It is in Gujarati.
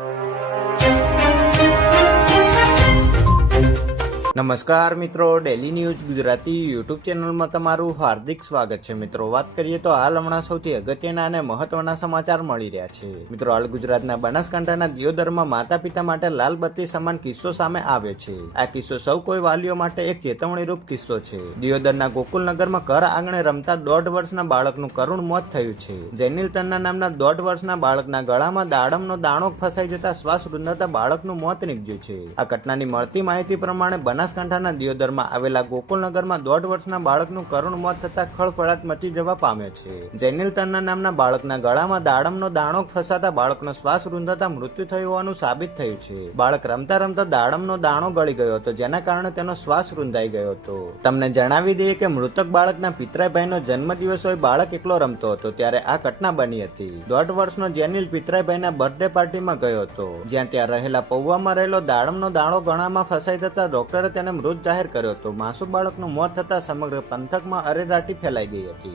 you. નમસ્કાર મિત્રો ડેલી ન્યૂઝ ગુજરાતી યુટ્યુબ ચેનલમાં તમારું હાર્દિક સ્વાગત છે. મિત્રો, વાત કરીએ તો હાલ હમણાં સૌથી અગત્યના અને મહત્વના સમાચાર મળી રહ્યા છે. મિત્રો, હાલ ગુજરાતના બનાસકાંઠાના દિયોદરમાં માતા પિતા માટે લાલ બત્તી સમાન કિસ્સો સામે આવ્યો છે. આ કિસ્સો સૌ કોઈ વાલીઓ માટે એક ચેતવણીરૂપ કિસ્સો છે. દિયોદરના ગોકુલનગરમાં ઘર આંગણે રમતા દોઢ વર્ષના બાળકનું કરુણ મોત થયું છે. જેનિલ તન્ના નામના દોઢ વર્ષના બાળકના ગળામાં દાડમનો દાણો ફસાઈ જતા શ્વાસ રૂંધાતા બાળકનું મોત નીપજ્યું છે. આ ઘટનાની મળતી માહિતી પ્રમાણે બનાસકાંઠાના દિયોદરમાં આવેલા ગોકુલનગરમાં દોઢ વર્ષના બાળકનું કરુણ મોત થતા ખળભળાટ મચી જવા પામ્યો છે. જેનિલ તન્ના નામના બાળકના ગળામાં દાડમનો દાણો ફસાતા બાળકનો શ્વાસ રૂંધાતા મૃત્યુ થયું હોવાનું સાબિત થયું છે. બાળક રમતા રમતા દાડમનો દાણો ગળી ગયો હતો, જેના કારણે તેનો શ્વાસ રૂંધાઈ ગયો હતો. તમને જણાવી દઈએ કે મૃતક બાળકના પિતરાઈભાઈનો જન્મદિવસ હોય બાળક એકલો રમતો હતો, ત્યારે આ ઘટના બની હતી. દોઢ વર્ષનો જેનિલ પિતરાઈભાઈના બર્થડે પાર્ટીમાં ગયો હતો, જ્યાં ત્યાં રહેલા પૌવામાં રહેલો દાડમનો દાણો ગળામાં ફસાઈ જતા ડોક્ટરે તેને મૃત જાહેર કર્યો હતો. માસૂમ બાળકનું મોત થતા સમગ્ર પંથકમાં અરેરાટી ફેલાઈ ગઈ હતી.